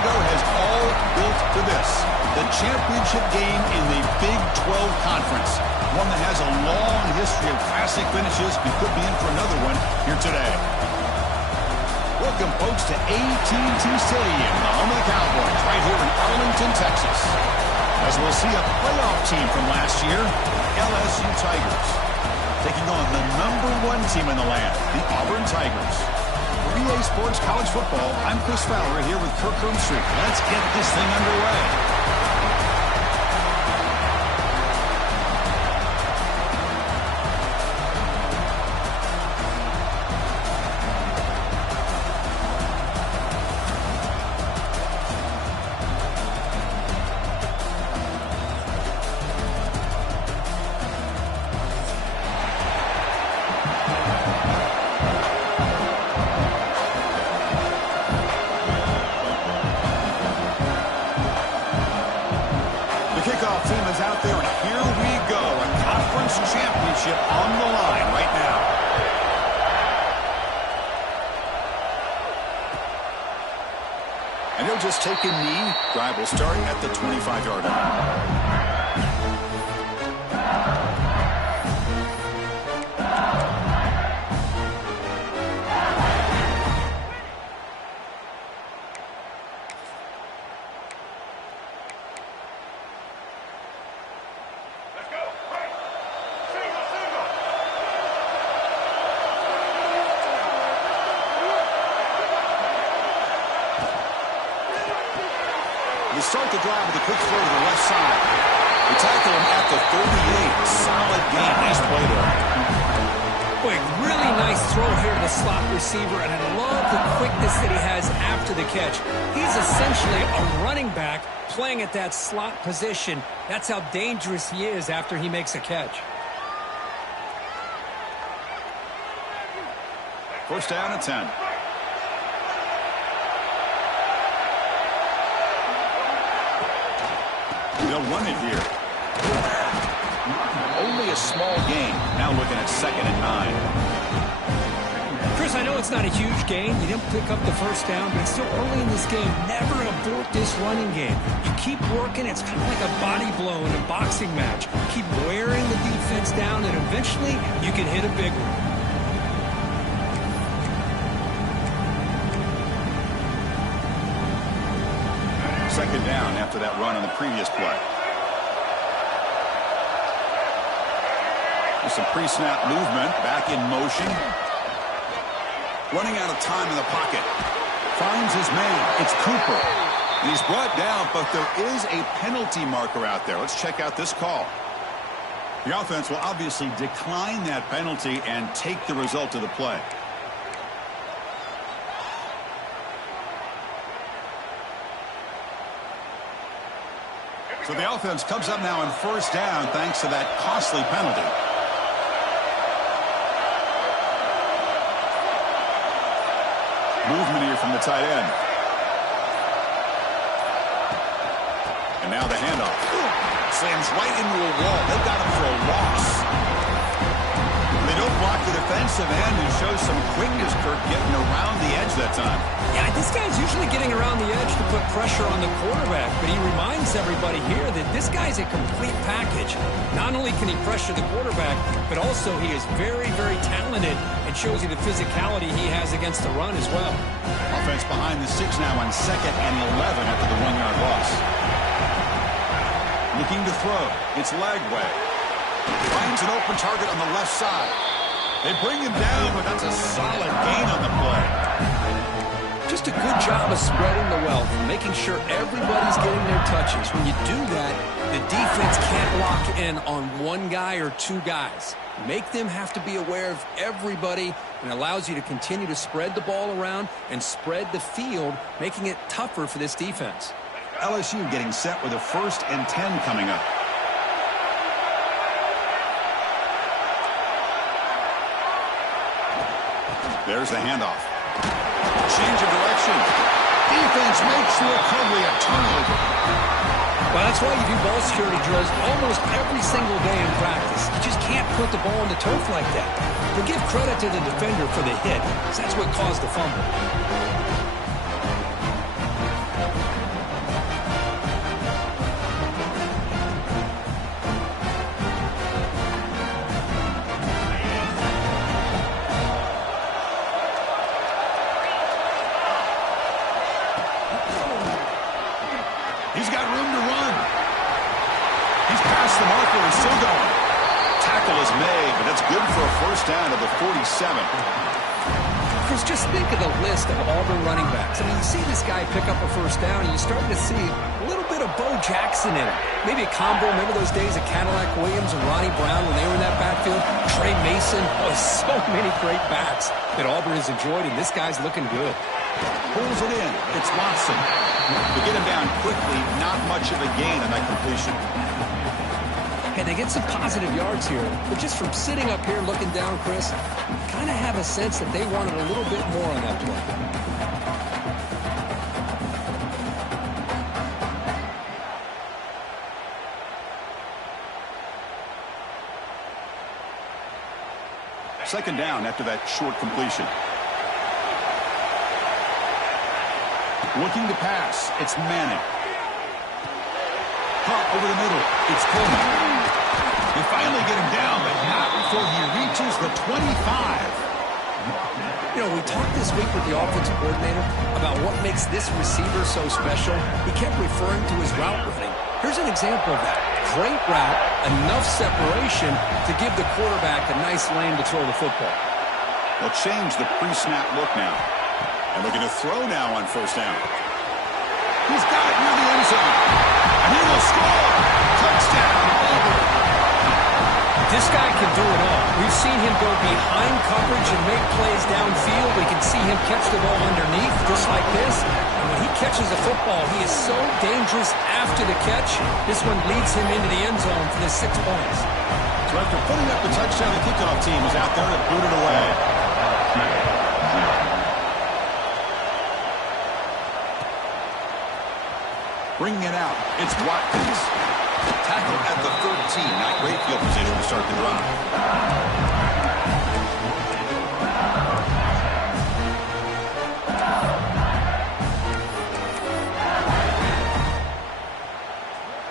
ago has all built to this. The championship game in the Big 12 Conference. One that has a long history of classic finishes and could be in for another one here today. Welcome, folks, to AT&T Stadium, the home of the Cowboys, right here in Arlington, Texas. As we'll see a playoff team from last year, LSU Tigers, taking on the #1 team in the land, the Auburn Tigers. For EA Sports College Football, I'm Chris Fowler here with Kirk Hermstreet. Let's get this thing underway. Championship on the line right now. And he'll just take a knee. Drive will start at the 25-yard line. They start the drive with a quick throw to the left side. They tackle him at the 38. Solid game. Nice play there. Boy, really nice throw here to the slot receiver, and I love the quickness that he has after the catch. He's essentially a running back playing at that slot position. That's how dangerous he is after he makes a catch. First down at 10. They'll run it here. Only a small gain. Now looking at 2nd and 9. Chris, I know it's not a huge gain. You didn't pick up the first down, but it's still early in this game. Never abort this running game. You keep working. It's kind of like a body blow in a boxing match. Keep wearing the defense down, and eventually you can hit a big one. Second down after that run on the previous play. There's some pre-snap movement. Back in motion. Running out of time in the pocket. Finds his man. It's Cooper. And he's brought down, but there is a penalty marker out there. Let's check out this call. The offense will obviously decline that penalty and take the result of the play. So the offense comes up now on first down thanks to that costly penalty. Movement here from the tight end. And now the handoff. Slams right into a wall. They've got him for a loss. They don't block the defensive end and show some quickness, Kirk, getting around the edge that time. Yeah, this guy's usually getting around the edge to put pressure on the quarterback, but he reminds everybody here that this guy's a complete package. Not only can he pressure the quarterback, but also he is very, very talented and shows you the physicality he has against the run as well. Offense behind the 6 now on 2nd and 11 after the 1-yard loss. Looking to throw. It's Lagway. Finds an open target on the left side. They bring him down, but that's a solid gain on the play. Just a good job of spreading the wealth, making sure everybody's getting their touches. When you do that, the defense can't lock in on one guy or two guys. Make them have to be aware of everybody, and allows you to continue to spread the ball around and spread the field, making it tougher for this defense. LSU getting set with a 1st and 10 coming up. There's the handoff. Change of direction. Defense makes the recovery a turnover. Well, that's why you do ball security drills almost every single day in practice. You just can't put the ball on the turf like that. But give credit to the defender for the hit, because that's what caused the fumble. is made, but that's good for a first down to the 47. Chris, just think of the list of Auburn running backs. I mean, you see this guy pick up a first down, and you're starting to see a little bit of Bo Jackson in him. Maybe a combo. Remember those days of Cadillac Williams and Ronnie Brown when they were in that backfield? Trey Mason. Oh, so many great backs that Auburn has enjoyed, and this guy's looking good. Pulls it in. It's Watson. To get him down quickly, not much of a gain on that completion. And they get some positive yards here, but just from sitting up here looking down, Chris, kind of have a sense that they wanted a little bit more on that play. Second down after that short completion. Looking to pass. It's Manning. Pop over the middle. It's Coleman. They finally get him down, but not before he reaches the 25. You know, we talked this week with the offensive coordinator about what makes this receiver so special. He kept referring to his route running. Here's an example of that. Great route, enough separation to give the quarterback a nice lane to throw the football. They'll change the pre-snap look now. And looking to throw now on first down. He's got it near the end zone. And he will score. Touchdown, Auburn. This guy can do it all. We've seen him go behind coverage and make plays downfield. We can see him catch the ball underneath, just like this. And when he catches the football, he is so dangerous after the catch. This one leads him into the end zone for the 6 points. So after putting up the touchdown, the kickoff team was out there to boot it away. Bringing it out, it's Watkins. Tackle at the 13. Not great field position to start the drive.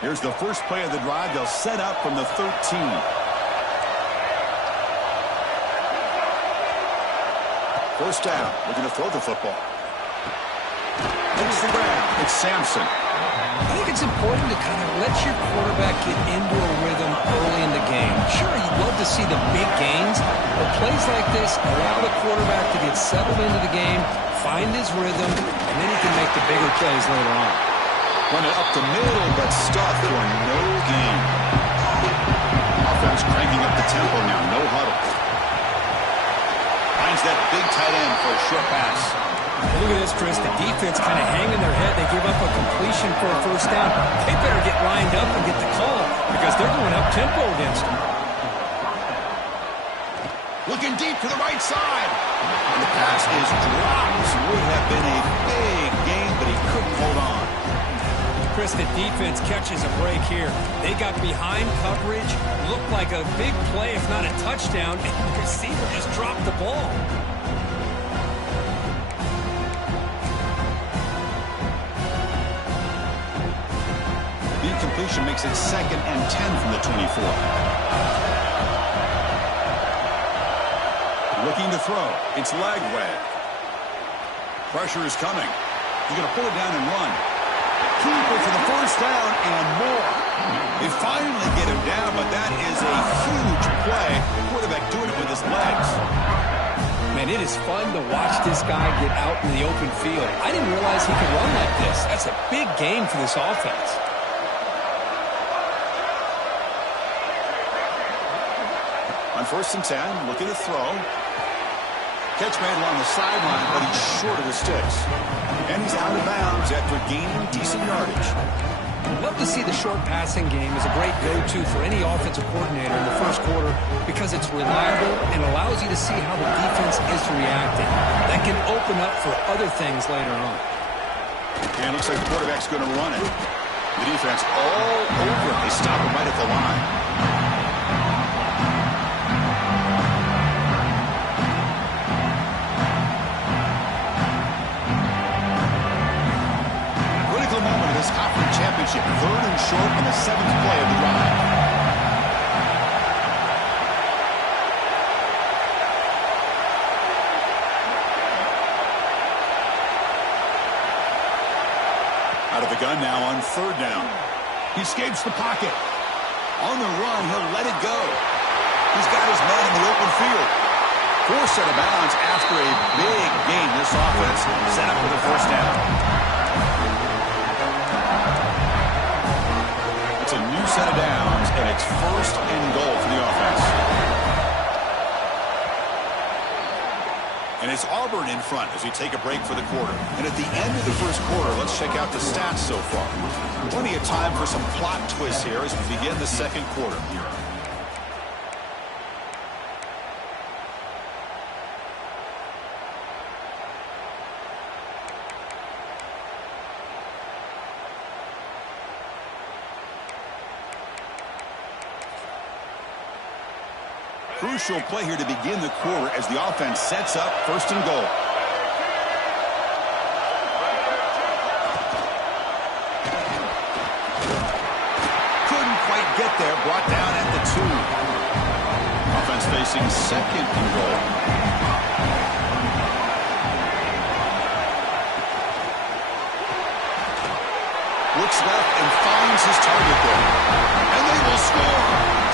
Here's the first play of the drive. They'll set up from the 13. First down. Looking to throw the football. Takes the grab. It's Sampson. I think it's important to kind of let your quarterback get into a rhythm early in the game. Sure, you'd love to see the big gains, but plays like this allow the quarterback to get settled into the game, find his rhythm, and then he can make the bigger plays later on. Run it up the middle, but stuffed for no gain. Offense cranking up the tempo now, no huddle. Finds that big tight end for a short pass. Look at this, Chris. The defense kind of hanging their head. They give up a completion for a first down. They better get lined up and get the call because they're going up tempo against them. Looking deep to the right side. And the pass is dropped. Would have been a big gain, but he couldn't hold on. Chris, the defense catches a break here. They got behind coverage, looked like a big play, if not a touchdown, and the receiver just dropped the ball. Completion makes it 2nd and 10 from the 24. Looking to throw. It's Lagway. Pressure is coming. He's going to pull it down and run. Keeper for the first down and more. They finally get him down, but that is a huge play. Quarterback doing it with his legs. Man, it is fun to watch this guy get out in the open field. I didn't realize he could run like this. That's a big game for this offense. On 1st and 10, looking to throw. Catch made along the sideline, but he's short of the sticks. And he's out of bounds after gaining decent yardage. Love to see the short passing game as a great go-to for any offensive coordinator in the first quarter because it's reliable and allows you to see how the defense is reacting. That can open up for other things later on. And it looks like the quarterback's going to run it. The defense all over him. They stop him right at the line. This conference championship, 3rd and short on the 7th play of the drive. Out of the gun now on 3rd down. He escapes the pocket. On the run, he'll let it go. He's got his man in the open field. Forced out of bounds after a big gain. This offense set up for the first down. It's a new set of downs, and it's first and goal for the offense. And it's Auburn in front as we take a break for the quarter. And at the end of the first quarter, let's check out the stats so far. Plenty of time for some plot twists here as we begin the second quarter. Crucial play here to begin the quarter as the offense sets up first and goal. Couldn't quite get there, brought down at the 2. Offense facing second and goal. Looks left and finds his target there. And they will score.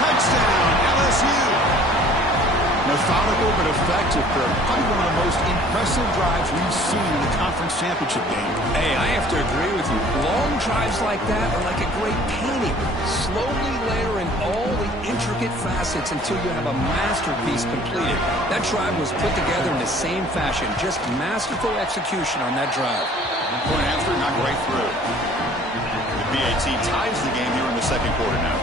Touchdown, LSU. Methodical but effective, Kirk. Probably one of the most impressive drives we've seen in the conference championship game. Hey, I have to agree with you. Long drives like that are like a great painting. Slowly layer in all the intricate facets until you have a masterpiece completed. That drive was put together in the same fashion. Just masterful execution on that drive. Point after, knocked right through. The BAT ties the game here in the second quarter now.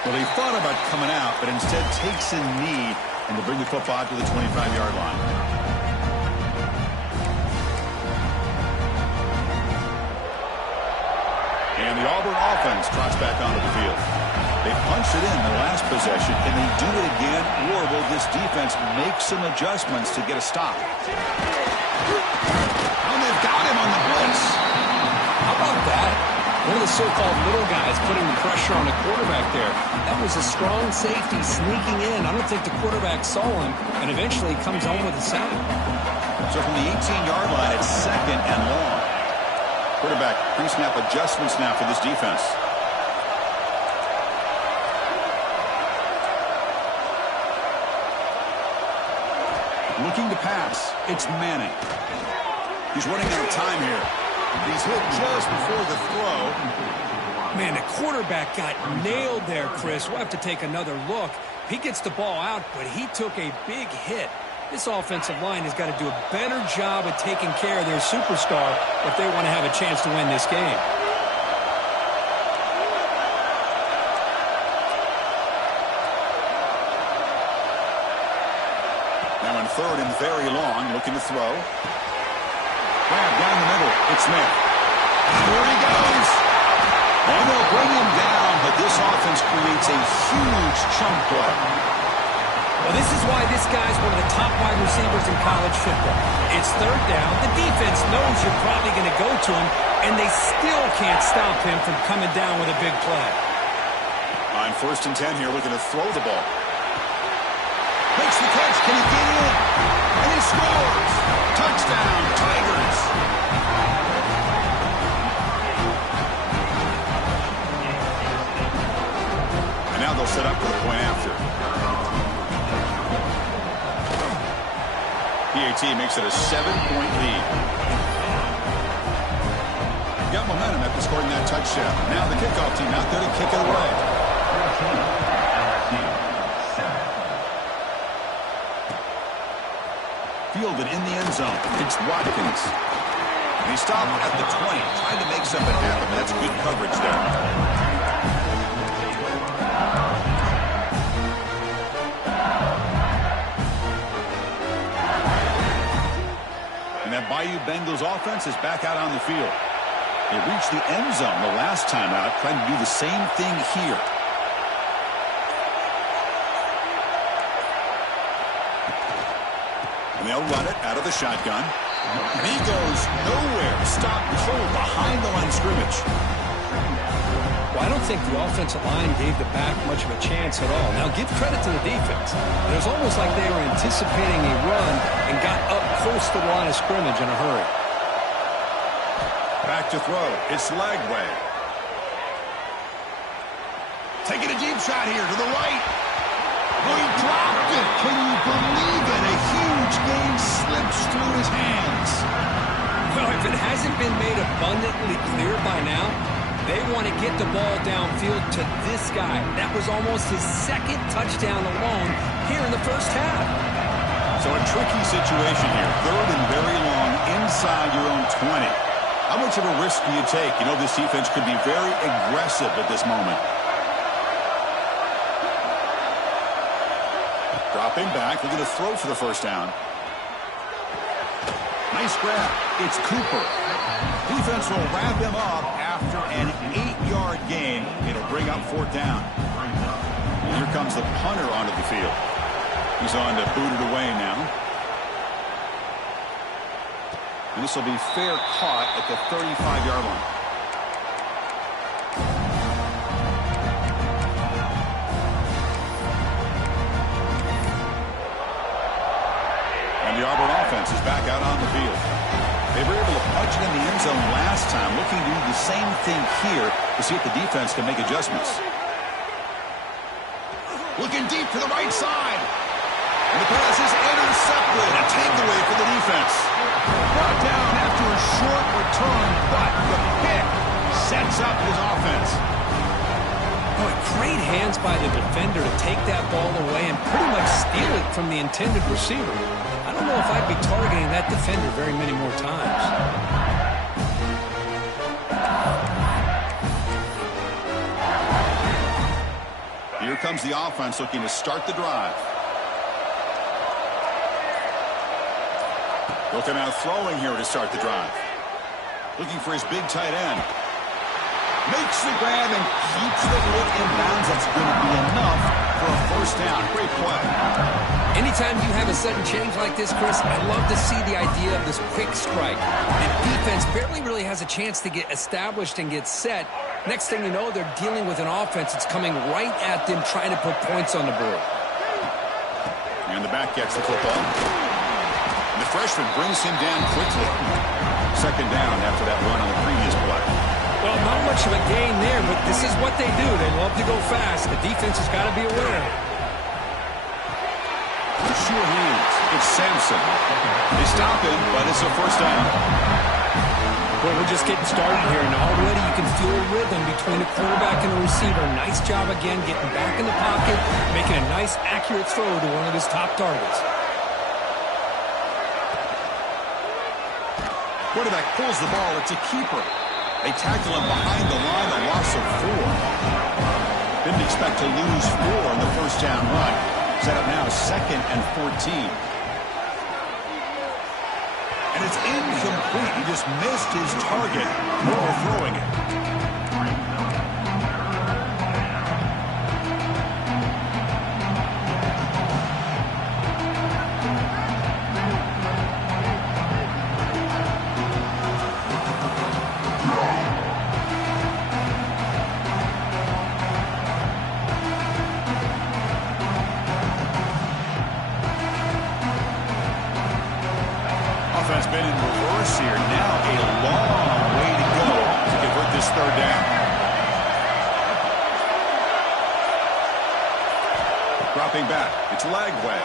Well, he thought about coming out, but instead takes a knee and to bring the football to the 25-yard line. And the Auburn offense trots back onto the field. They punched it in the last possession, and they do it again, or will this defense make some adjustments to get a stop? And they've got him on the blitz. How about that? One of the so-called little guys putting the pressure on the quarterback there. That was a strong safety sneaking in. I don't think the quarterback saw him, and eventually comes home with a sack. So from the 18-yard line, it's second and long. Quarterback pre-snap adjustments now for this defense. Looking to pass. It's Manning. He's running out of time here. He's hit just before the throw. Man, the quarterback got nailed there, Chris. We'll have to take another look. He gets the ball out, but he took a big hit. This offensive line has got to do a better job of taking care of their superstar if they want to have a chance to win this game. Now in third and very long, looking to throw. Grab down the middle. It's Smith. Here he goes. And they'll bring him down, but this offense creates a huge chunk play. Well, this is why this guy's one of the top wide receivers in college football. It's third down. The defense knows you're probably going to go to him, and they still can't stop him from coming down with a big play. On first and 10 here, looking to throw the ball. Makes the catch. Can he get in? And he scores. Touchdown, Tigers. And now they'll set up for the point after. PAT makes it a 7-point lead. Got momentum after scoring that touchdown. Now the kickoff team out there to kick it away. Fielded in the end zone. It's Watkins. And he stopped at the 20, trying to make something happen. That's good coverage there. And that Bayou Bengals offense is back out on the field. They reached the end zone the last time out, trying to do the same thing here. And they'll run it out of the shotgun. And he goes nowhere. Stopped cold behind the line of scrimmage. Well, I don't think the offensive line gave the back much of a chance at all. Now, give credit to the defense. It was almost like they were anticipating a run and got up close to the line of scrimmage in a hurry. Back to throw. It's Lagway. Taking a deep shot here to the right. Oh, he dropped it. Can you believe it? A huge gain slips through his hands. Well, if it hasn't been made abundantly clear by now, they want to get the ball downfield to this guy. That was almost his second touchdown alone here in the first half. So a tricky situation here. 3rd and very long inside your own 20. How much of a risk do you take? You know, this defense could be very aggressive at this moment. Dropping back. They're going to throw for the first down. Nice grab. It's Cooper. Defense will wrap him up after an 8-yard gain. It'll bring up 4th down. And here comes the punter onto the field. He's on to boot it away now. And this will be fair caught at the 35-yard line. And the Auburn offense is back out on the field. They were able to punch it in the end zone last time, looking to do the same thing here to see if the defense can make adjustments. Looking deep to the right side. And the pass is intercepted. A takeaway for the defense. Brought down after a short return, but the pick sets up his offense. Boy, great hands by the defender to take that ball away and pretty much steal it from the intended receiver. I don't know if I'd be targeting that defender very many more times. Here comes the offense looking to start the drive. Looking out throwing here to start the drive. Looking for his big tight end. Makes the grab and keeps the look in bounds. That's going to be enough for a first down. Great play. Anytime you have a sudden change like this, Chris, I love to see the idea of this quick strike. The defense barely really has a chance to get established and get set. Next thing you know, they're dealing with an offense that's coming right at them, trying to put points on the board. And the back gets the football. And the freshman brings him down quickly. 2nd down after that run on the previous play. Well, not much of a gain there, but this is what they do. They love to go fast. The defense has got to be aware. Sure hands. It's Sampson. They stop him, but it's a first down. Well, we're just getting started here, and already you can feel a rhythm between the quarterback and the receiver. Nice job again getting back in the pocket, making a nice, accurate throw to one of his top targets. Quarterback pulls the ball. It's a keeper. They tackle him behind the line, a loss of 4. Didn't expect to lose 4 on the first down run. Set up now 2nd and 14. And it's incomplete. He just missed his target overthrowing it. Offense been in reverse here. Now a long way to go to convert this 3rd down. Dropping back. It's Lagway.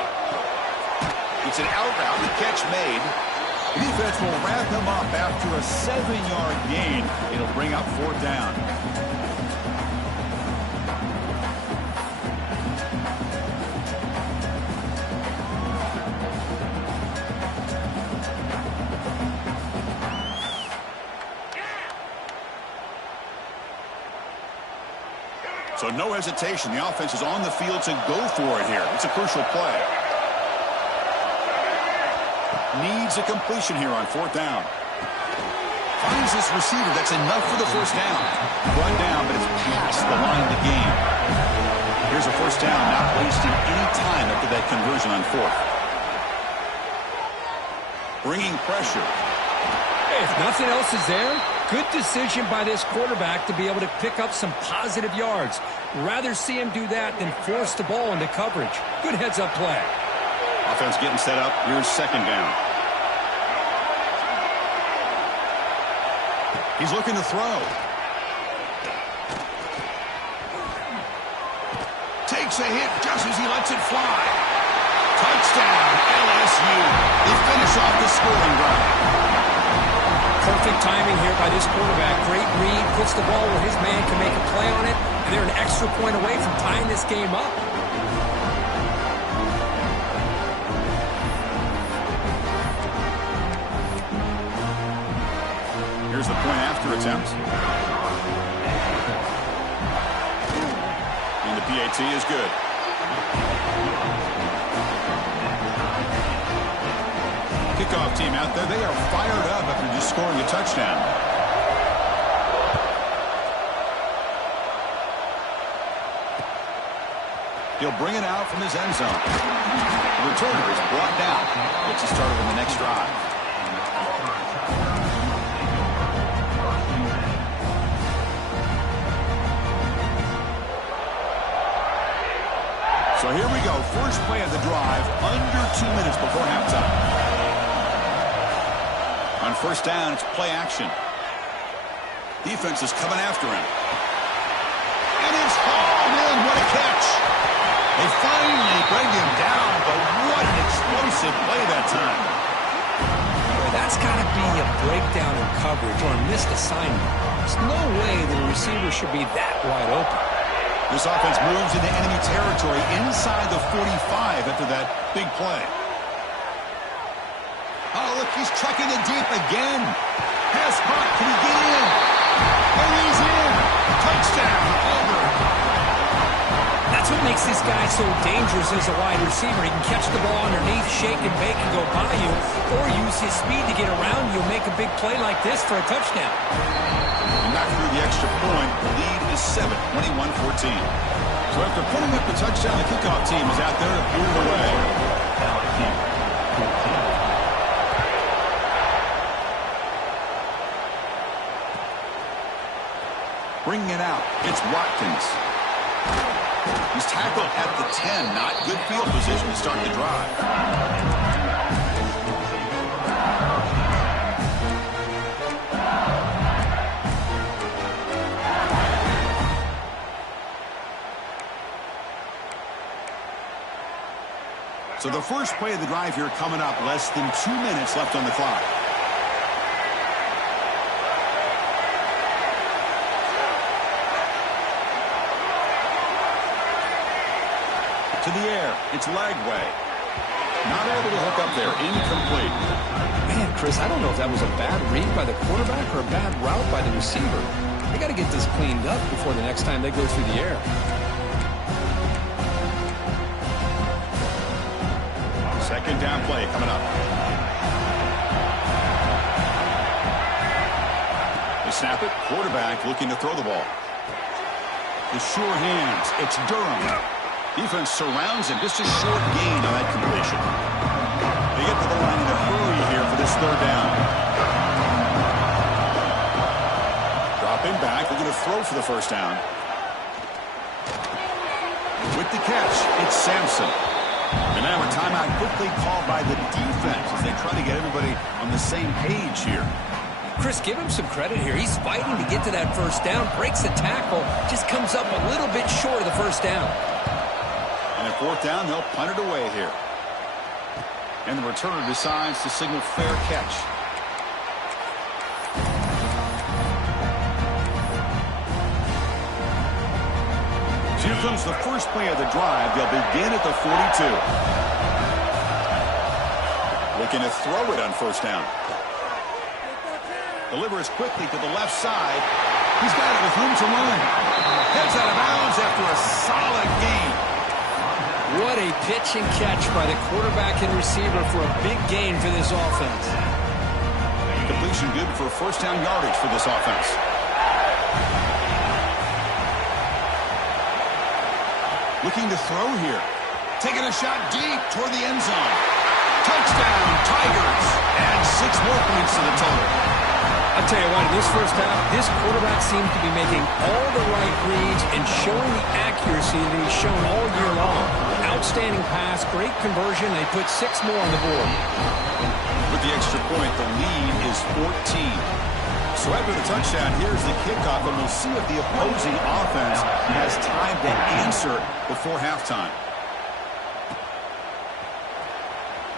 It's an out route. The catch made. The defense will wrap him up after a 7-yard gain. It'll bring up 4th down. So no hesitation. The offense is on the field to go for it here. It's a crucial play. Needs a completion here on 4th down. Finds this receiver. That's enough for the first down. Run down, but it's past the line of the game. Here's a first down, not wasting any time after that conversion on 4th. Bringing pressure. Hey, if nothing else is there, good decision by this quarterback to be able to pick up some positive yards. Rather see him do that than force the ball into coverage. Good heads-up play. Offense getting set up. Here's 2nd down. He's looking to throw. Takes a hit just as he lets it fly. Touchdown, LSU. They finish off the scoring drive. Perfect timing here by this quarterback. Great read, puts the ball where his man can make a play on it, and they're an extra point away from tying this game up. Here's the point after attempt. And the PAT is good. Kickoff team out there, they are fired up after just scoring a touchdown. He'll bring it out from his end zone. The returner is brought down. Gets us started on the next drive. So here we go. First play of the drive, under 2 minutes before halftime. On first down, it's play action. Defense is coming after him. And it's hauled in. What a catch. They finally bring him down, but what an explosive play that time. That's got to be a breakdown in coverage or a missed assignment. There's no way that a receiver should be that wide open. This offense moves into enemy territory inside the 45 after that big play. Oh, look, he's trucking it deep again. Pass caught. Can he get in? And he's in. Touchdown, Auburn. That's what makes this guy so dangerous as a wide receiver. He can catch the ball underneath, shake and bake and go by you, or use his speed to get around you and make a big play like this for a touchdown. And not through the extra point. The lead is 7, 21-14. So after putting up the touchdown, the kickoff team is out there to boot it away. Bringing it out, it's Watkins. He's tackled at the 10. Not good field position to start the drive. So the first play of the drive here coming up. Less than 2 minutes left on the clock. To the air. It's Lagway. Not able to hook up there. Incomplete. Man, Chris, I don't know if that was a bad read by the quarterback or a bad route by the receiver. They got to get this cleaned up before the next time they go through the air. Second down play coming up. They snap it. Quarterback looking to throw the ball. The sure hands. It's Durham. Defense surrounds him. Just a short gain on that completion. They get to the line in a hurry here for this third down. Dropping back. They're going to throw for the first down. With the catch, it's Sampson. And now a timeout quickly called by the defense as they try to get everybody on the same page here. Chris, give him some credit here. He's fighting to get to that first down. Breaks the tackle. Just comes up a little bit short of the first down. And at fourth down, they'll punt it away here. And the returner decides to signal fair catch. So here comes the first play of the drive. They'll begin at the 42. Looking to throw it on first down. Delivers quickly to the left side. He's got it with room to run. Heads out of bounds after a solid gain. What a pitch and catch by the quarterback and receiver for a big gain for this offense. Completion good for first down yardage for this offense. Looking to throw here. Taking a shot deep toward the end zone. Touchdown, Tigers. And 6 more points to the total. I'll tell you what, in this first half, this quarterback seemed to be making all the right reads and showing the accuracy that he's shown all year long. Outstanding pass, great conversion. They put 6 more on the board. With the extra point, the lead is 14. So after the touchdown, here's the kickoff, and we'll see if the opposing offense has time to answer before halftime.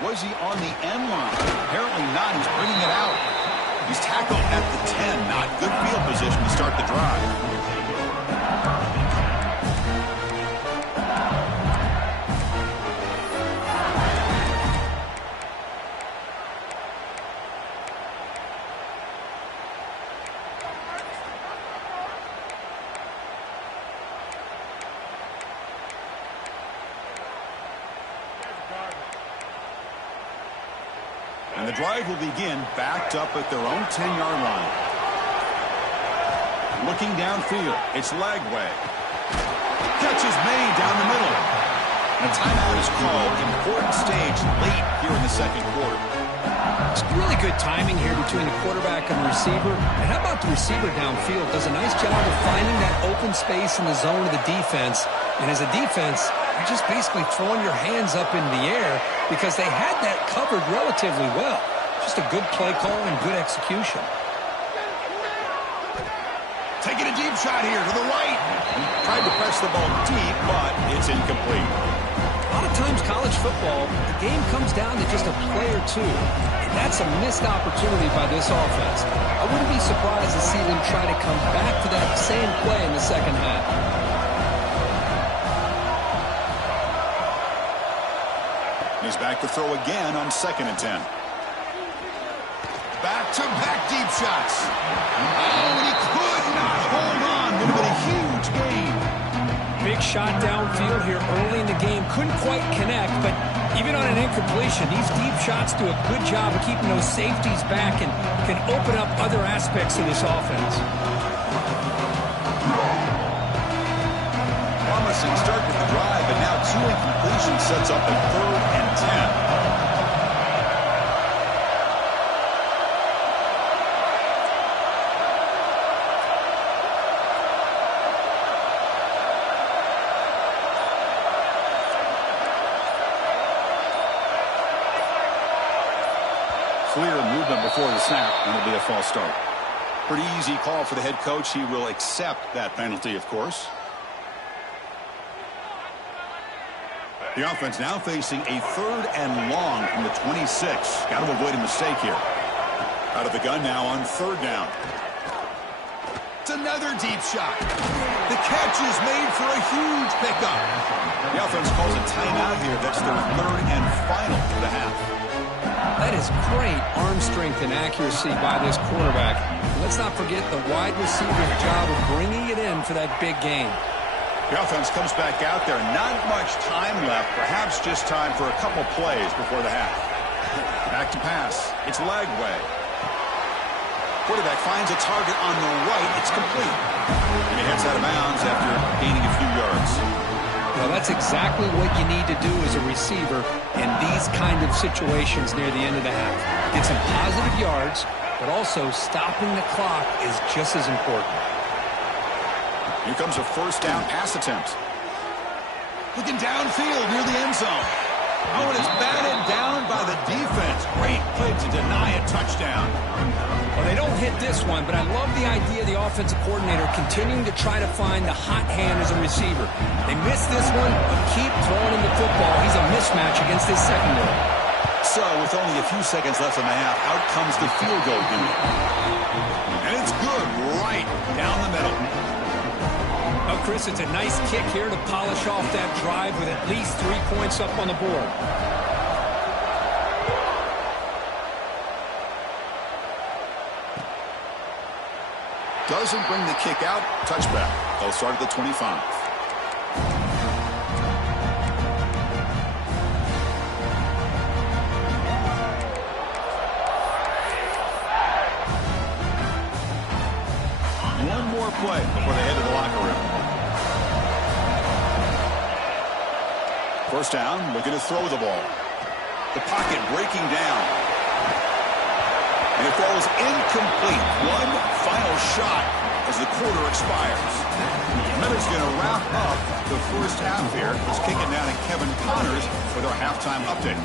Was he on the end line? Apparently not. He's bringing it out. He's tackled at the 10. Not good field position to start the drive. And the drive will begin backed up at their own 10-yard line. Looking downfield, it's Lagway. Catch is made down the middle. And a timeout is called. Important stage late here in the second quarter. It's really good timing here between the quarterback and the receiver. And how about the receiver downfield? Does a nice job of finding that open space in the zone of the defense. And as a defense, you're just basically throwing your hands up in the air because they had that covered relatively well. Just a good play call and good execution. Taking a deep shot here to the right. Tried to press the ball deep, but it's incomplete. A lot of times college football, the game comes down to just a play or two. And that's a missed opportunity by this offense. I wouldn't be surprised to see them try to come back to that same play in the second half. He's back to throw again on 2nd and 10. Back-to-back deep shots. Oh, and he could not hold on. Would have been a huge gain. Big shot downfield here early in the game. Couldn't quite connect, but even on an incompletion, these deep shots do a good job of keeping those safeties back and can open up other aspects of this offense. Promising start with the drive, but now 2 incompletions sets up a 3rd and 10. Clear movement before the snap, and it'll be a false start. Pretty easy call for the head coach. He will accept that penalty, of course. The offense now facing a 3rd and long from the 26. Got to avoid a mistake here. Out of the gun now on 3rd down. It's another deep shot. The catch is made for a huge pickup. The offense calls a timeout here. That's their 3rd and final for the half. That is great arm strength and accuracy by this quarterback. Let's not forget the wide receiver's job of bringing it in for that big game. The offense comes back out there. Not much time left. Perhaps just time for a couple plays before the half. Back to pass. It's Lagway. Quarterback finds a target on the right. It's complete. And he heads out of bounds after gaining a few yards. Well, that's exactly what you need to do as a receiver in these kind of situations near the end of the half. Get some positive yards, but also stopping the clock is just as important. Here comes a 1st down pass attempt. Looking downfield near the end zone. Oh, and it's batted down by the defense. Great play to deny a touchdown. Well, they don't hit this one, but I love the idea of the offensive coordinator continuing to try to find the hot hand as a receiver. They missed this one, but keep throwing him the football. He's a mismatch against this secondary. So, with only a few seconds left in the half, out comes the field goal unit. And it's good right down the middle. Oh, Chris, it's a nice kick here to polish off that drive with at least 3 points up on the board. Doesn't bring the kick out. Touchback. They'll start at the 25. One more play before they head to the locker room. 1st down, looking to throw the ball. The pocket breaking down. And it falls incomplete. One final shot as the quarter expires. Miller's going to wrap up the 1st half here. Let's kick it down to Kevin Connors with our halftime update.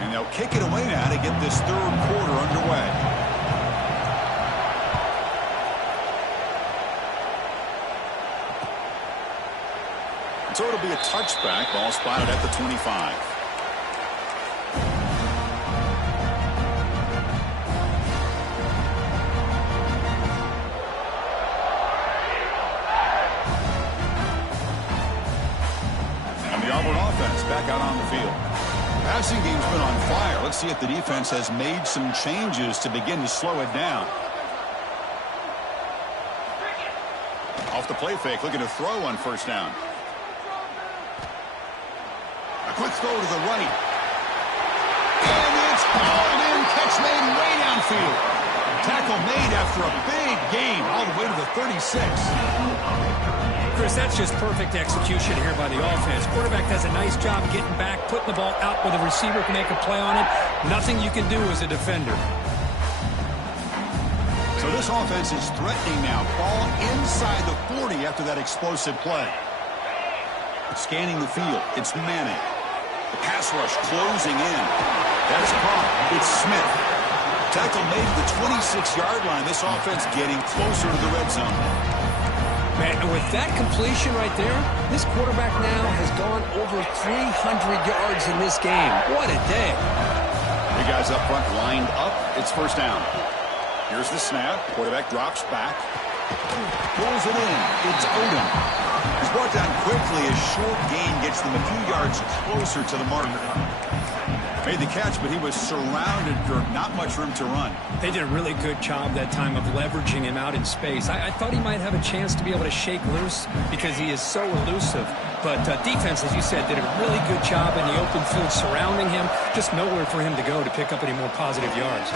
And now kick it away now to get this third quarter underway. So it'll be a touchback. Ball spotted at the 25. And the Auburn offense back out on the field. Passing game's been on fire. Let's see if the defense has made some changes to begin to slow it down. Off the play fake, looking to throw on first down. A quick throw to the right. And it's hauled in. Catch made way downfield. Tackle made after a big gain all the way to the 36. Chris, that's just perfect execution here by the offense. Quarterback does a nice job getting back, putting the ball out where the receiver can make a play on it. Nothing you can do as a defender. So this offense is threatening now. Ball inside the 40 after that explosive play. Scanning the field. It's Manning. The pass rush closing in. That's caught. It's Smith. Tackle made at the 26-yard line. This offense getting closer to the red zone. Man, and with that completion right there, this quarterback now has gone over 300 yards in this game. What a day. The guys up front lined up. It's first down. Here's the snap. Quarterback drops back. Pulls it in. It's Odom. He's brought down quickly. A short gain gets them a few yards closer to the marker. Made the catch, but he was surrounded for not much room to run. They did a really good job that time of leveraging him out in space. I thought he might have a chance to be able to shake loose because he is so elusive. But defense, as you said, did a really good job in the open field surrounding him. Just nowhere for him to go to pick up any more positive yards.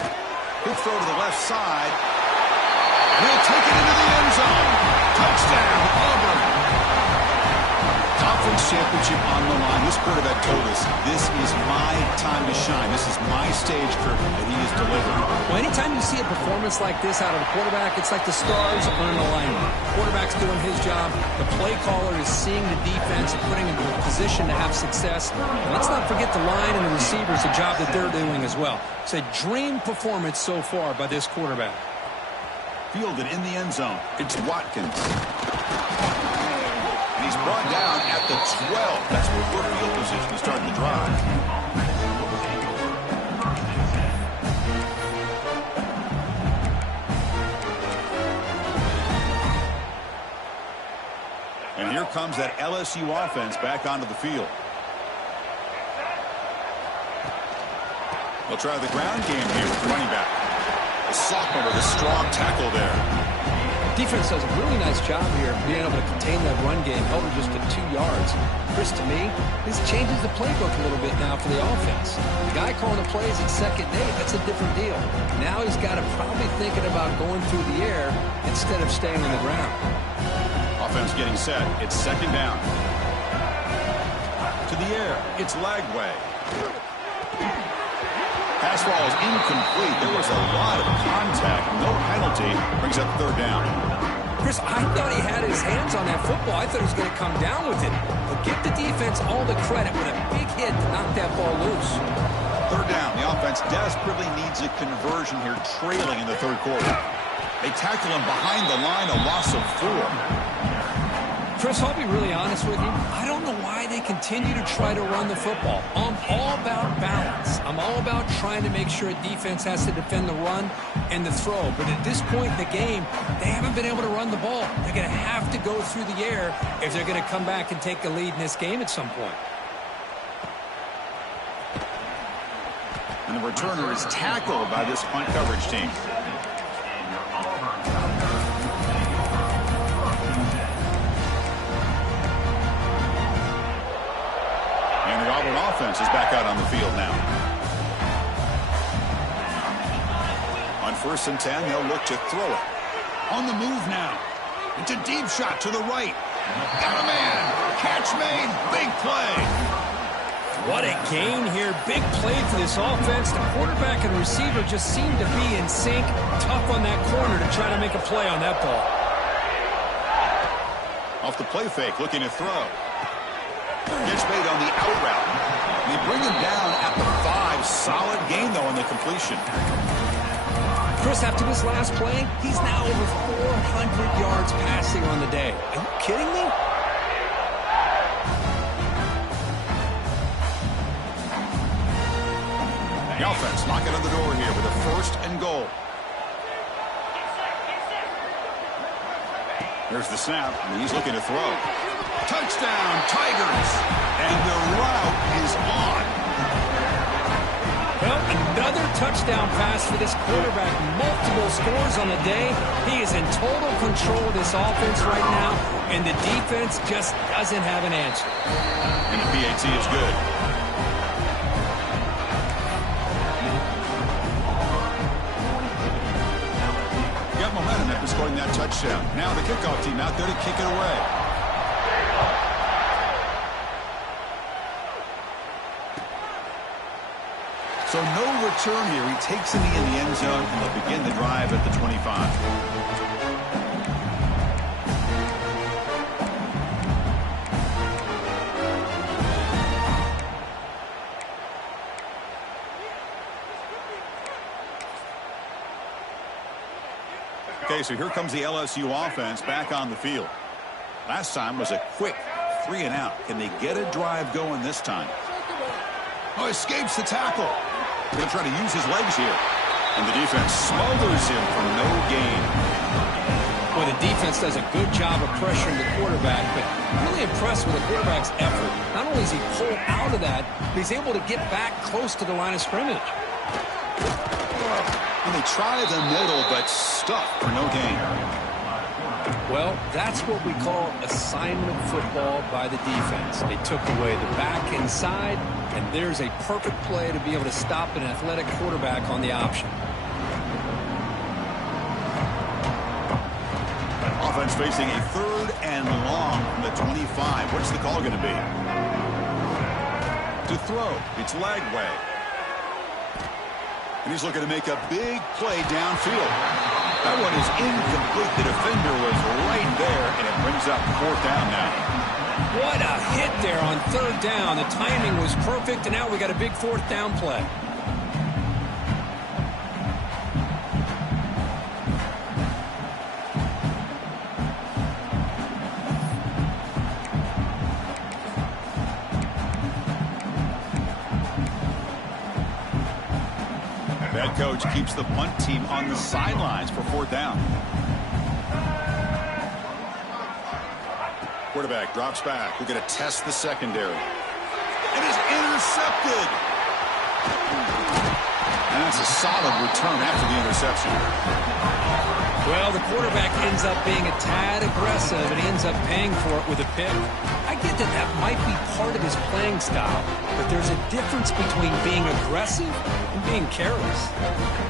Quick throw to the left side. He'll take it into the end zone. Touchdown, Auburn. Conference championship on the line. This quarterback told us, this is my time to shine. This is my stage, Kirk, and he is delivering. Well, anytime you see a performance like this out of a quarterback, it's like the stars are in alignment. Quarterback's doing his job. The play caller is seeing the defense and putting him in a position to have success. And let's not forget the line and the receivers, the job that they're doing as well. It's a dream performance so far by this quarterback. Fielded in the end zone. It's Watkins. And he's brought down at the 12. That's preferred field position to start the drive. And here comes that LSU offense back onto the field. They'll try the ground game here with the running back. A sophomore with a strong tackle there. Defense does a really nice job here of being able to contain that run game, held it just to 2 yards. Chris, to me, this changes the playbook a little bit now for the offense. The guy calling the plays at second day, that's a different deal. Now he's got to probably thinking about going through the air instead of staying on the ground. Offense getting set. It's second down. To the air. It's Lagway. Pass ball is incomplete. There was a lot of contact. No penalty. Brings up third down. Chris, I thought he had his hands on that football. I thought he was going to come down with it. But give the defense all the credit with a big hit to knock that ball loose. Third down. The offense desperately needs a conversion here, trailing in the third quarter. They tackle him behind the line, a loss of 4. Chris, I'll be really honest with you. I don't know why they continue to try to run the football. I'm all about balance. I'm all about trying to make sure a defense has to defend the run and the throw. But at this point in the game, they haven't been able to run the ball. They're going to have to go through the air if they're going to come back and take the lead in this game at some point. And the returner is tackled by this punt coverage team. The Auburn offense is back out on the field now. On 1st and 10, they'll look to throw it. On the move now. It's a deep shot to the right. Got a man. Catch made. Big play. What a gain here. Big play for this offense. The quarterback and receiver just seem to be in sync. Tough on that corner to try to make a play on that ball. Off the play fake, looking to throw. It's made on the out route. They bring him down at the 5. Solid gain, though, on the completion. Chris, after this last play, he's now over 400 yards passing on the day. Are you kidding me? The offense knocking on the door here with a 1st and goal. There's the snap, and he's looking to throw. Touchdown, Tigers! And the route is on. Well, another touchdown pass for this quarterback. Multiple scores on the day. He is in total control of this offense right now, and the defense just doesn't have an answer. And the PAT is good. Got momentum after scoring that touchdown. Now the kickoff team out there to kick it away. So no return here. He takes it in the end zone, and they'll begin the drive at the 25. Okay, so here comes the LSU offense back on the field. Last time was a quick 3 and out. Can they get a drive going this time? Oh, escapes the tackle. Going to try to use his legs here. And the defense smothers him for no gain. Well, the defense does a good job of pressuring the quarterback, but really impressed with the quarterback's effort. Not only is he pulled out of that, but he's able to get back close to the line of scrimmage. And they try the middle, but stuck for no gain. Well, that's what we call assignment football by the defense. They took away the back inside, and there's a perfect play to be able to stop an athletic quarterback on the option. Offense facing a 3rd and long from the 25. What's the call going to be? To throw. It's leg way. And he's looking to make a big play downfield. That one is incomplete. The defender was right there, and it brings up 4th down now. What a hit there on 3rd down. The timing was perfect, and now we got a big 4th down play. Head coach keeps the punt team on the sidelines for 4th down. Quarterback drops back. We're going to test the secondary. It is intercepted. And that's a solid return after the interception. Well, the quarterback ends up being a tad aggressive, and he ends up paying for it with a pick. I get that that might be part of his playing style, but there's a difference between being aggressive and being careless.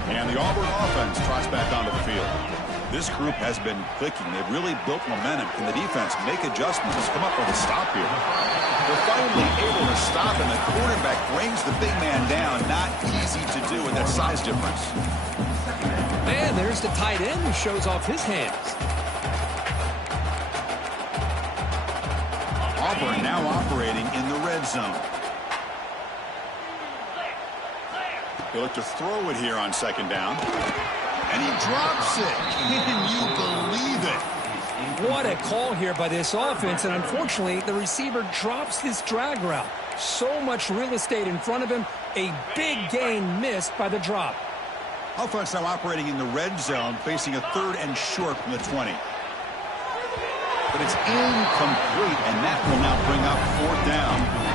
And the Auburn offense trots back onto the field. This group has been clicking. They've really built momentum. Can the defense make adjustments? Come up with a stop here. They're finally able to stop, and the quarterback brings the big man down. Not easy to do with that size difference. Man, there's the tight end who shows off his hands. Auburn now operating in the red zone. They look to throw it here on 2nd down. And he drops it. Can you believe it? What a call here by this offense, and unfortunately, the receiver drops this drag route. So much real estate in front of him, a big gain missed by the drop. Offense now operating in the red zone, facing a 3rd and short from the 20. But it's incomplete, and that will now bring up 4th down.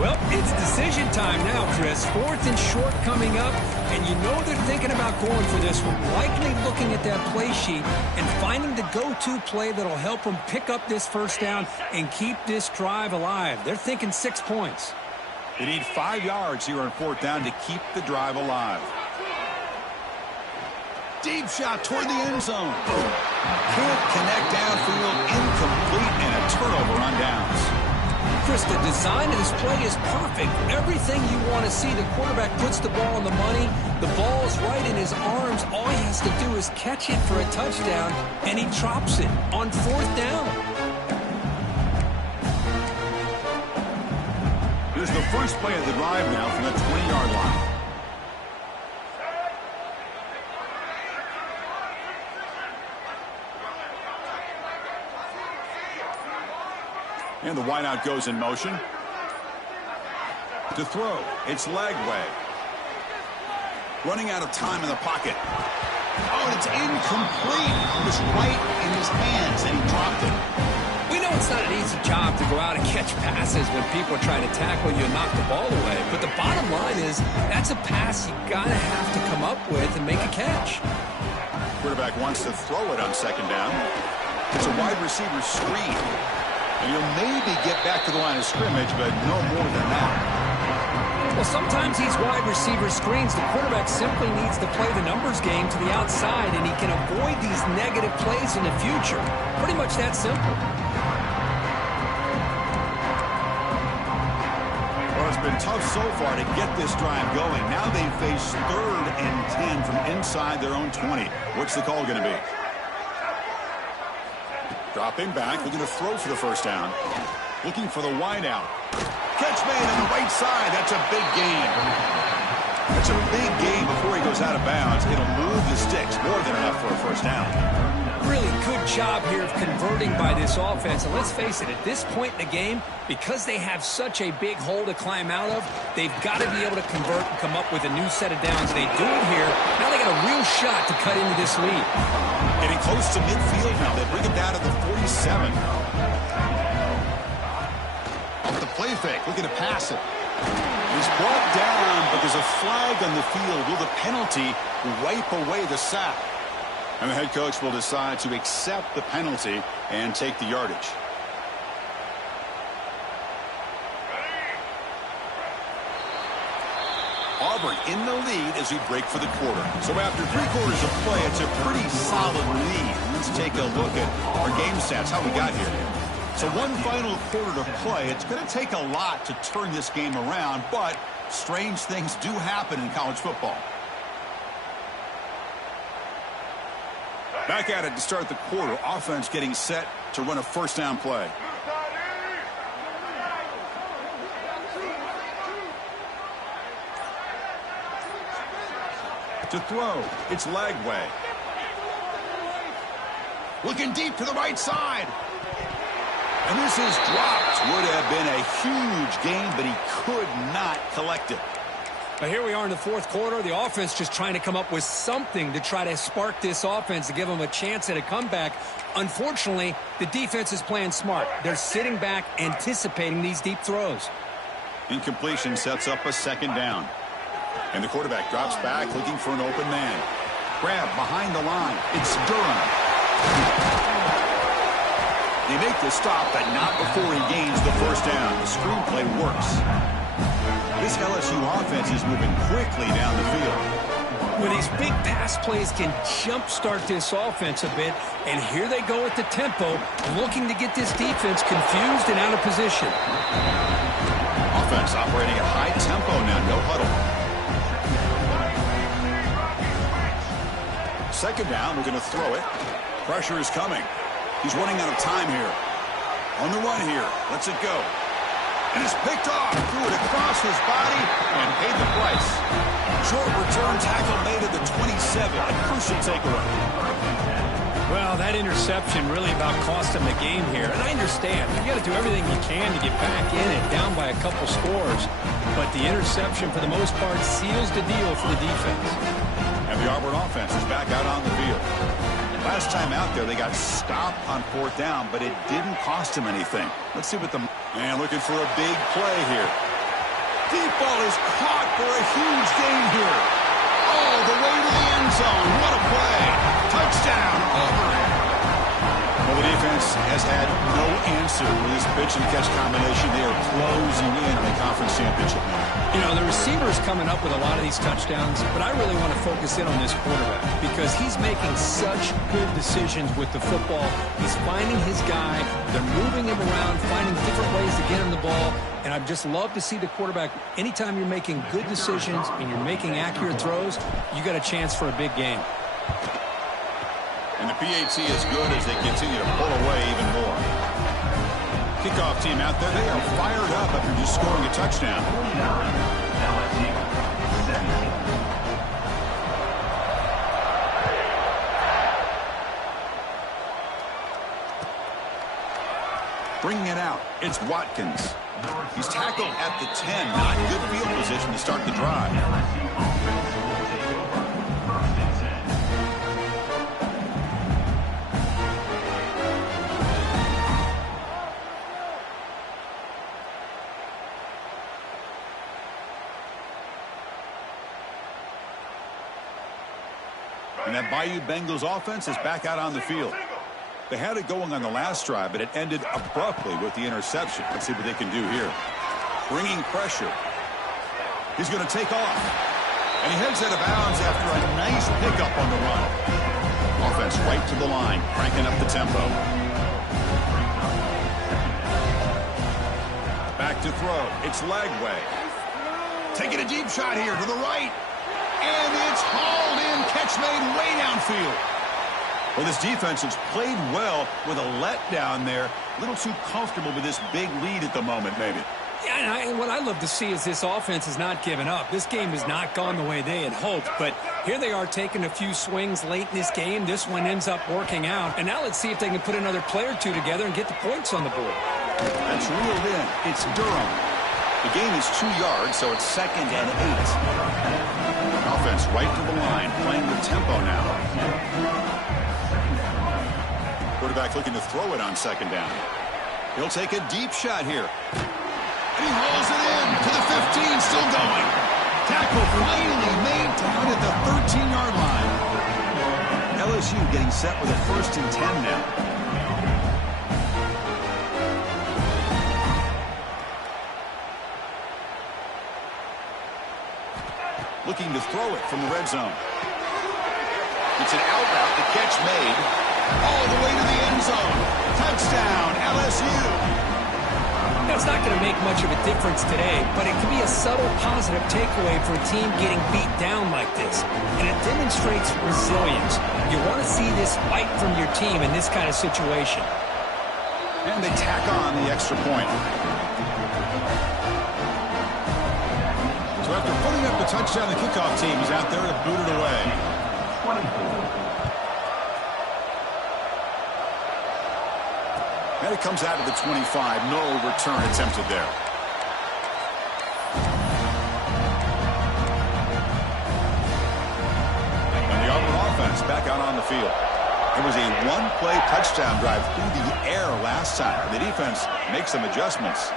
Well, it's decision time now, Chris. 4th and short coming up, and you know they're thinking about going for this one. Likely looking at that play sheet and finding the go-to play that'll help them pick up this 1st down and keep this drive alive. They're thinking 6 points. They need 5 yards here on 4th down to keep the drive alive. Deep shot toward the end zone. Can't connect downfield, incomplete, and a turnover on downs. Chris, the design of this play is perfect. Everything you want to see. The quarterback puts the ball on the money. The ball is right in his arms. All he has to do is catch it for a touchdown, and he drops it on 4th down. Here's the first play of the drive now from the 20-yard line. And the wideout goes in motion. To throw, it's Lagway. Running out of time in the pocket. Oh, and it's incomplete. It was right in his hands, and he dropped it. We know it's not an easy job to go out and catch passes when people are trying to tackle you and knock the ball away. But the bottom line is that's a pass you got to have to come up with and make a catch. Quarterback wants to throw it on second down. It's a wide receiver screen. And he'll maybe get back to the line of scrimmage, but no more than that. Well, sometimes these wide receiver screens, the quarterback simply needs to play the numbers game to the outside, and he can avoid these negative plays in the future. Pretty much that simple. Well, it's been tough so far to get this drive going. Now they face 3rd and 10 from inside their own 20. What's the call going to be? Dropping back, looking to throw for the first down. Looking for the wideout. Catch made on the right side. That's a big gain. That's a big gain before he goes out of bounds. It'll move the sticks. More than enough for a first down. Really good job here of converting by this offense. And let's face it, at this point in the game, because they have such a big hole to climb out of, they've got to be able to convert and come up with a new set of downs. They do it here. Now they got a real shot to cut into this lead. Getting close to midfield now. They bring it down to the 47. Off the play fake, looking to pass it. He's brought down, but there's a flag on the field. Will the penalty wipe away the sack? And the head coach will decide to accept the penalty and take the yardage. Auburn in the lead as we break for the quarter. So after 3 quarters of play, it's a pretty solid lead. Let's take a look at our game stats, how we got here. So one final quarter to play. It's going to take a lot to turn this game around, but strange things do happen in college football. Back at it to start the quarter. Offense getting set to run a first down play. To throw, it's Lagway. Looking deep to the right side. And this is dropped. Would have been a huge gain, but he could not collect it. But here we are in the 4th quarter. The offense just trying to come up with something to try to spark this offense to give them a chance at a comeback. Unfortunately, the defense is playing smart. They're sitting back, anticipating these deep throws. Incompletion sets up a second down. And the quarterback drops back, looking for an open man. Grab behind the line. It's Durham. They make the stop, but not before he gains the first down. The screenplay works. This LSU offense is moving quickly down the field. Well, these big pass plays can jumpstart this offense a bit, and here they go at the tempo, looking to get this defense confused and out of position. Offense operating at high tempo now, no huddle. Second down, we're going to throw it. Pressure is coming. He's running out of time here. On the run here. Lets it go. And it's picked off. Threw it across his body and paid the price. Short return tackle made at the 27. A crucial takeaway. Well, that interception really about cost him the game here. And I understand. You got to do everything you can to get back in it, down by a couple scores. But the interception, for the most part, seals the deal for the defense. And the Auburn offense is back out on the field. Last time out there, they got stopped on 4th down, but it didn't cost him anything. Let's see what the... And looking for a big play here. Deep ball is caught for a huge gain here. Oh, the way to the end zone. What a play. Touchdown, Auburn. Well, the defense has had no answer with this pitch and catch combination. They are closing in on the conference championship now. You know, the receiver's coming up with a lot of these touchdowns, but I really want to focus in on this quarterback because he's making such good decisions with the football. He's finding his guy. They're moving him around, finding different ways to get him the ball, and I'd just love to see the quarterback. Anytime you're making good decisions and you're making accurate throws, you got a chance for a big game. And the PAT is good as they continue to pull away even more. Kickoff team out there, they are fired up after just scoring a touchdown. Bringing it out, it's Watkins. He's tackled at the 10. Not good field position to start the drive. And that Bayou Bengals offense is back out on the field. They had it going on the last drive, but it ended abruptly with the interception. Let's see what they can do here. Bringing pressure. He's going to take off. And he heads out of bounds after a nice pickup on the run. Offense right to the line, cranking up the tempo. Back to throw. It's Lagway. Taking a deep shot here to the right. And it's hauled in. Catch made way downfield. Well, this defense has played well with a letdown there. A little too comfortable with this big lead at the moment, maybe. Yeah, and what I love to see is this offense has not given up. This game has not gone the way they had hoped, but here they are taking a few swings late in this game. This one ends up working out, and now let's see if they can put another play or two together and get the points on the board. That's reeled in. It's Durham. The gain is 2 yards, so it's 2nd and 8. Offense right to the line, playing with tempo now. Quarterback looking to throw it on 2nd down. He'll take a deep shot here. And he hauls it in to the 15, still going. Tackle finally made down at the 13-yard line. LSU getting set with a 1st and 10 now. Looking to throw it from the red zone. It's an out route, the catch made. All the way to the end zone. Touchdown, LSU. That's not going to make much of a difference today, but it can be a subtle positive takeaway for a team getting beat down like this. And it demonstrates resilience. You want to see this fight from your team in this kind of situation. And they tack on the extra point. So after putting up the touchdown, the kickoff team is out there to boot it away. And it comes out of the 25. No return attempted there. And the Auburn offense back out on the field. It was a one-play touchdown drive through the air last time. The defense makes some adjustments.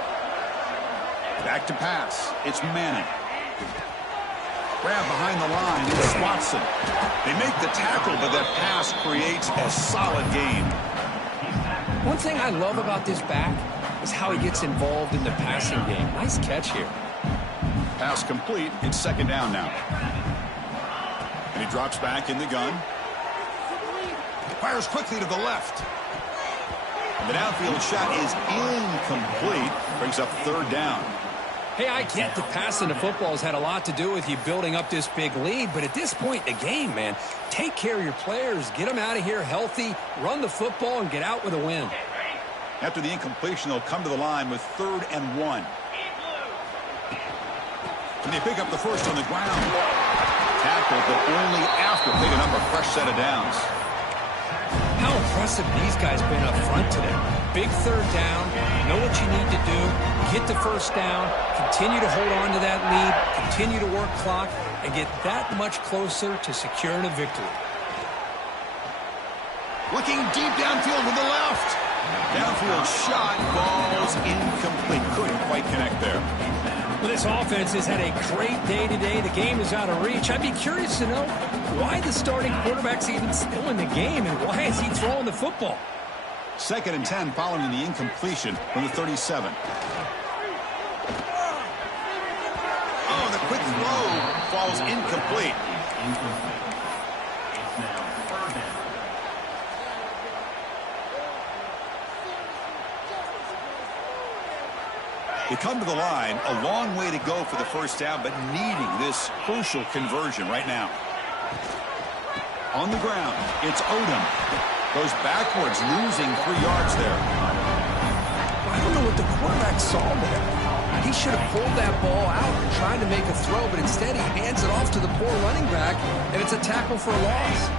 Back to pass. It's Manning. Grab behind the line. It's Watson. They make the tackle, but that pass creates a solid gain. One thing I love about this back is how he gets involved in the passing game. Nice catch here. Pass complete. It's 2nd down now. And he drops back in the gun. Fires quickly to the left. And the downfield shot is incomplete. Brings up 3rd down. Hey, I get the passing the football has had a lot to do with you building up this big lead, but at this point in the game, man, take care of your players, get them out of here healthy, run the football, and get out with a win. After the incompletion, they'll come to the line with 3rd and 1. And they pick up the first on the ground. Tackled, but only after picking up a fresh set of downs. How impressive these guys been up front today. Big 3rd down, know what you need to do, get the 1st down, continue to hold on to that lead, continue to work clock, and get that much closer to securing a victory. Looking deep downfield to the left. Downfield shot, falls incomplete. Couldn't quite connect there. Well, this offense has had a great day today. The game is out of reach. I'd be curious to know why the starting quarterback's even still in the game and why is he throwing the football? 2nd and 10 following the incompletion from the 37. Oh, the quick throw falls incomplete. They come to the line, a long way to go for the 1st down, but needing this crucial conversion right now. On the ground, it's Odom. Goes backwards, losing 3 yards there. I don't know what the quarterback saw there. He should have pulled that ball out and tried to make a throw, but instead he hands it off to the poor running back, and it's a tackle for a loss.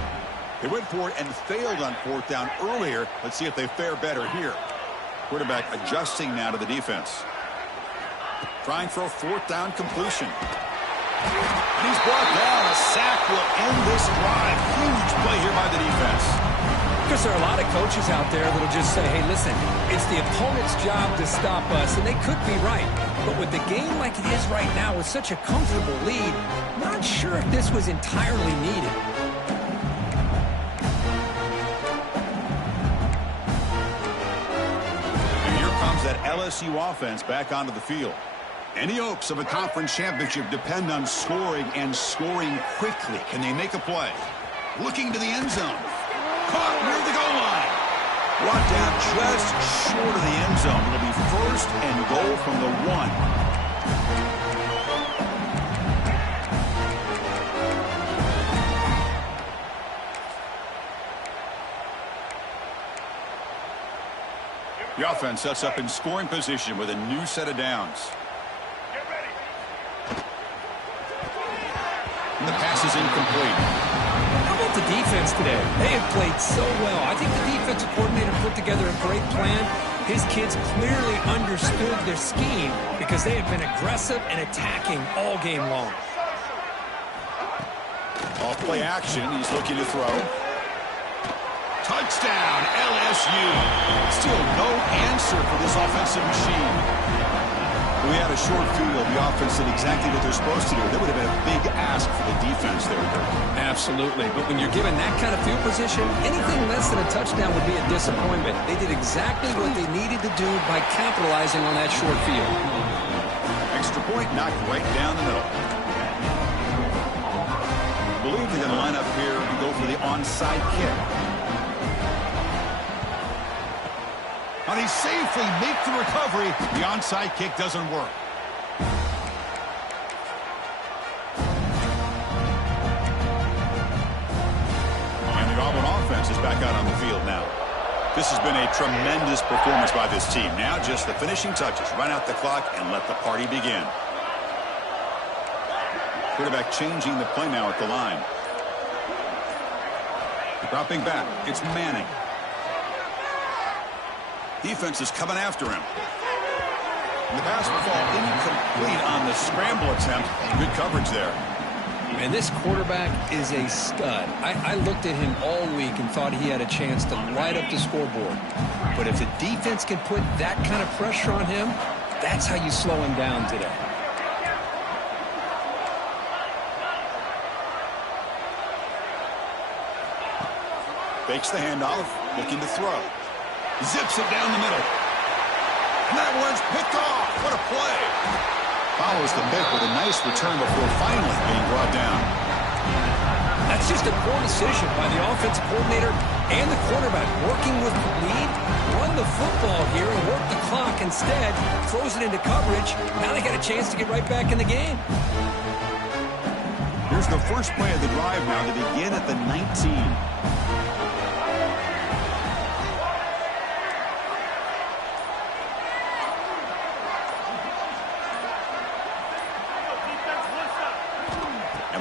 They went for it and failed on fourth down earlier. Let's see if they fare better here. Quarterback adjusting now to the defense. Trying for a fourth down completion. And he's brought down. A sack will end this drive. Huge play here by the defense. Because there are a lot of coaches out there that will just say, hey, listen, it's the opponent's job to stop us, and they could be right. But with the game like it is right now with such a comfortable lead, not sure if this was entirely needed. And here comes that LSU offense back onto the field. Any hopes of a conference championship depend on scoring and scoring quickly. Can they make a play? Looking to the end zone. Caught near the goal line. Brought down just short of the end zone. It'll be first and goal from the 1. The offense sets up in scoring position with a new set of downs. And the pass is incomplete. How about the defense today? They have played so well. I think the defensive coordinator put together a great plan. His kids clearly understood their scheme because they have been aggressive and attacking all game long. Off play action. He's looking to throw. Touchdown, LSU. Still no answer for this offensive machine. We had a short field. The offense did exactly what they're supposed to do. That would have been a big ask for the defense there. Absolutely. But when you're given that kind of field position, anything less than a touchdown would be a disappointment. They did exactly what they needed to do by capitalizing on that short field. Extra point knocked right down the middle. I believe they're going to line up here and go for the onside kick. And he safely makes the recovery. The onside kick doesn't work. And the Auburn offense is back out on the field now. This has been a tremendous performance by this team. Now just the finishing touches. Run out the clock and let the party begin. Quarterback changing the play now at the line. Dropping back. It's Manning. Defense is coming after him. And the pass will fall incomplete on the scramble attempt. Good coverage there. And this quarterback is a stud. I looked at him all week and thought he had a chance to light up the scoreboard. But if the defense can put that kind of pressure on him, that's how you slow him down today. Fakes the handoff, looking to throw. Zips it down the middle. And that one's picked off. What a play. Follows the pick with a nice return before finally being brought down. That's just a poor decision by the offensive coordinator and the quarterback. Working with the lead, run the football here and work the clock. Instead, throws it into coverage. Now they got a chance to get right back in the game. Here's the first play of the drive now to begin at the 19.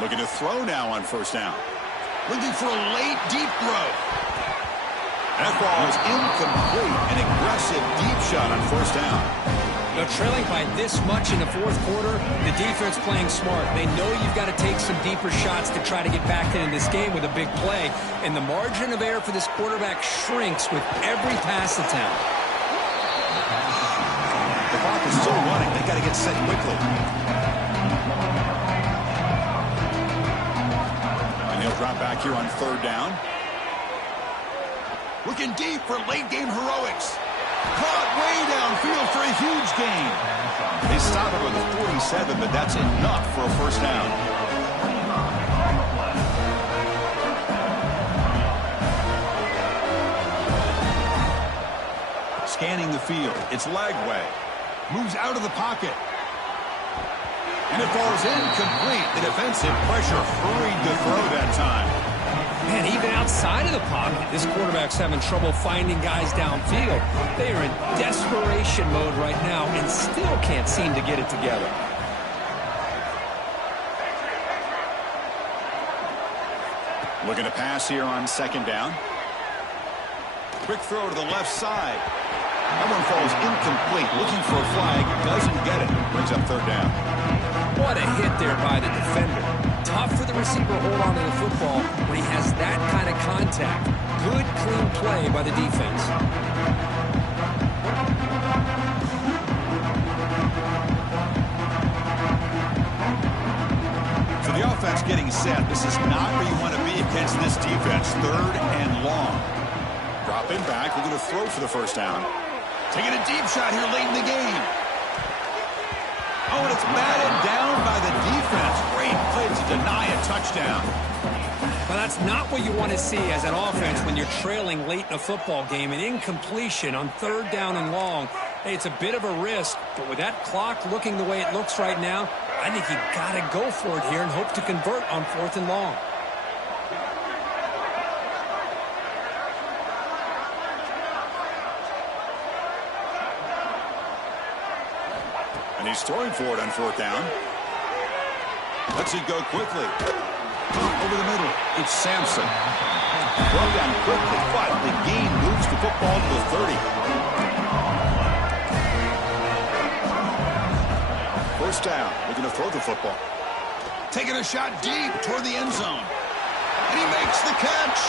Looking to throw now on first down. Looking for a late, deep throw. That ball is incomplete. An aggressive deep shot on first down. Now, trailing by this much in the fourth quarter, the defense playing smart. They know you've got to take some deeper shots to try to get back into this game with a big play. And the margin of error for this quarterback shrinks with every pass attempt. The clock is still running. They got to get set quickly. Drop back here on third down. Looking deep for late game heroics. Caught way downfield for a huge gain. They stop it with a 47, but that's enough for a first down. Scanning the field. It's Lagway. Moves out of the pocket. And it falls incomplete. The defensive pressure hurried to throw that time. Man, even outside of the pocket, this quarterback's having trouble finding guys downfield. They are in desperation mode right now and still can't seem to get it together. Looking to pass here on second down. Quick throw to the left side. That one falls incomplete. Looking for a flag. Doesn't get it. Brings up third down. What a hit there by the defender. Tough for the receiver to hold on to the football when he has that kind of contact. Good, clean play by the defense. So the offense getting set. This is not where you want to be against this defense. Third and long. Dropping back, looking to throw for the first down. Taking a deep shot here late in the game. Oh, and it's batted down by the defense. Great play to deny a touchdown. Well, that's not what you want to see as an offense when you're trailing late in a football game. An incompletion on third down and long. Hey, it's a bit of a risk, but with that clock looking the way it looks right now, I think you got to go for it here and hope to convert on fourth and long. And he's throwing for it on fourth down. Lets it go quickly. Over the middle, it's Sampson. Brought down quickly, but the gain moves the football to the 30. First down, looking to throw the football. Taking a shot deep toward the end zone. And he makes the catch.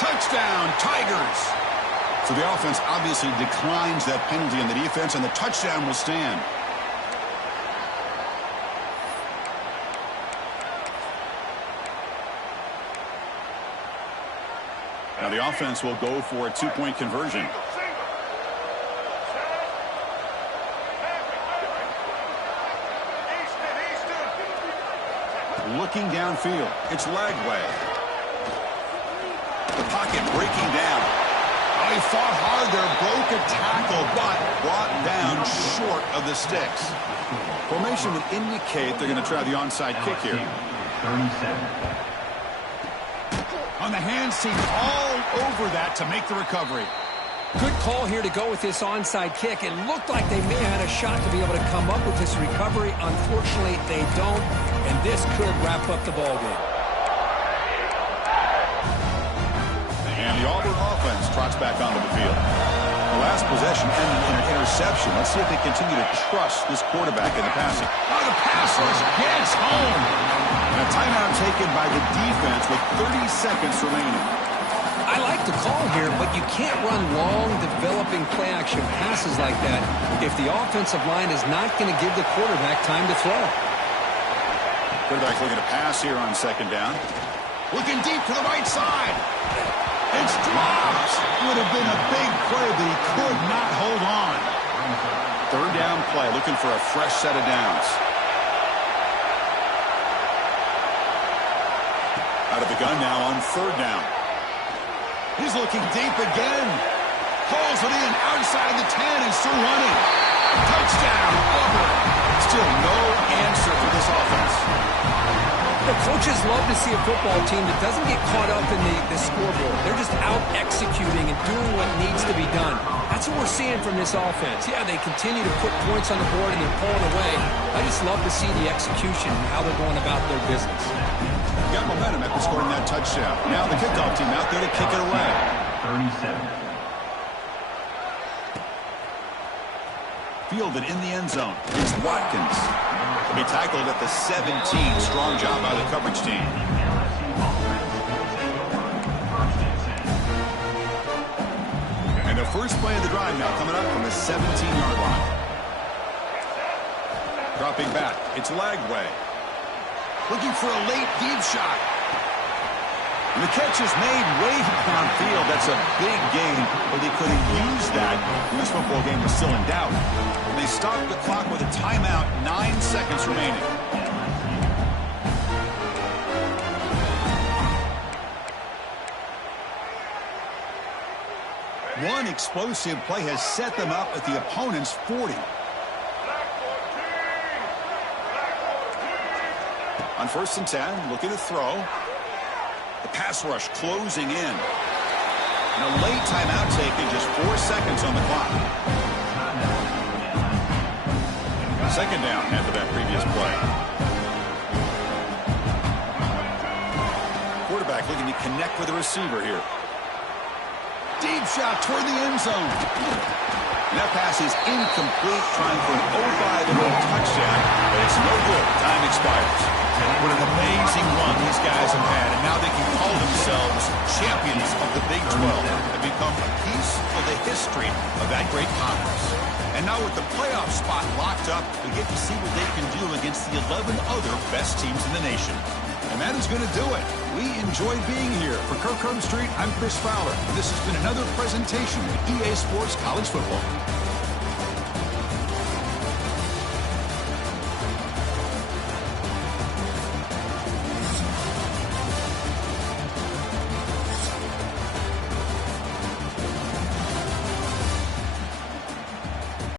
Touchdown, Tigers. So the offense obviously declines that penalty in the defense, and the touchdown will stand. Now the offense will go for a two-point conversion. Looking downfield. It's Lagway. The pocket breaking down. Oh, he fought hard there, broke a tackle, but brought down short of the sticks. Formation would indicate they're going to try the onside kick here. 37. On the hands team all over that to make the recovery. Good call here to go with this onside kick. It looked like they may have had a shot to be able to come up with this recovery. Unfortunately, they don't, and this could wrap up the ballgame. And the Auburn offense trots back onto the field. The last possession ended in an interception. Let's see if they continue to trust this quarterback in the passing. Oh, the pass rush gets home. And a timeout taken by the defense with 30 seconds remaining. I like the call here, but you can't run long, developing play-action passes like that if the offensive line is not going to give the quarterback time to throw. Quarterback looking to pass here on second down. Looking deep to the right side. It's dropped. Would have been a big play, but he could not hold on. Third down play, looking for a fresh set of downs. Out of the gun now on third down. He's looking deep again. Pulls it in outside the 10 and still running. Touchdown, Auburn. Still no answer for this offense. The coaches love to see a football team that doesn't get caught up in the scoreboard. They're just out executing and doing what needs to be done. That's what we're seeing from this offense. Yeah, they continue to put points on the board and they're pulling away. I just love to see the execution and how they're going about their business. Got momentum after scoring that touchdown. Now the kickoff team out there to kick it away. 37. Fielded in the end zone. It's Watkins. He'll be tackled at the 17. Strong job by the coverage team. And the first play of the drive now coming up from the 17-yard line. Dropping back. It's Lagway. Looking for a late deep shot. And the catch is made way downfield. That's a big gain, but they couldn't use that when this football game was still in doubt. And they stopped the clock with a timeout, 9 seconds remaining. One explosive play has set them up at the opponent's 40. On first and 10, looking to throw. The pass rush closing in. And a late timeout taken, just 4 seconds on the clock. Second down after that previous play. Quarterback looking to connect with the receiver here. Deep shot toward the end zone. And that pass is incomplete, trying for an 0-5 touchdown, but it's no good. Time expires. And what an amazing run these guys have had, and now they can call themselves champions of the Big 12 and become a piece of the history of that great conference. And now with the playoff spot locked up, we get to see what they can do against the 11 other best teams in the nation. And that is going to do it. We enjoyed being here. For Kirkland Street, I'm Chris Fowler. And this has been another presentation of EA Sports College Football.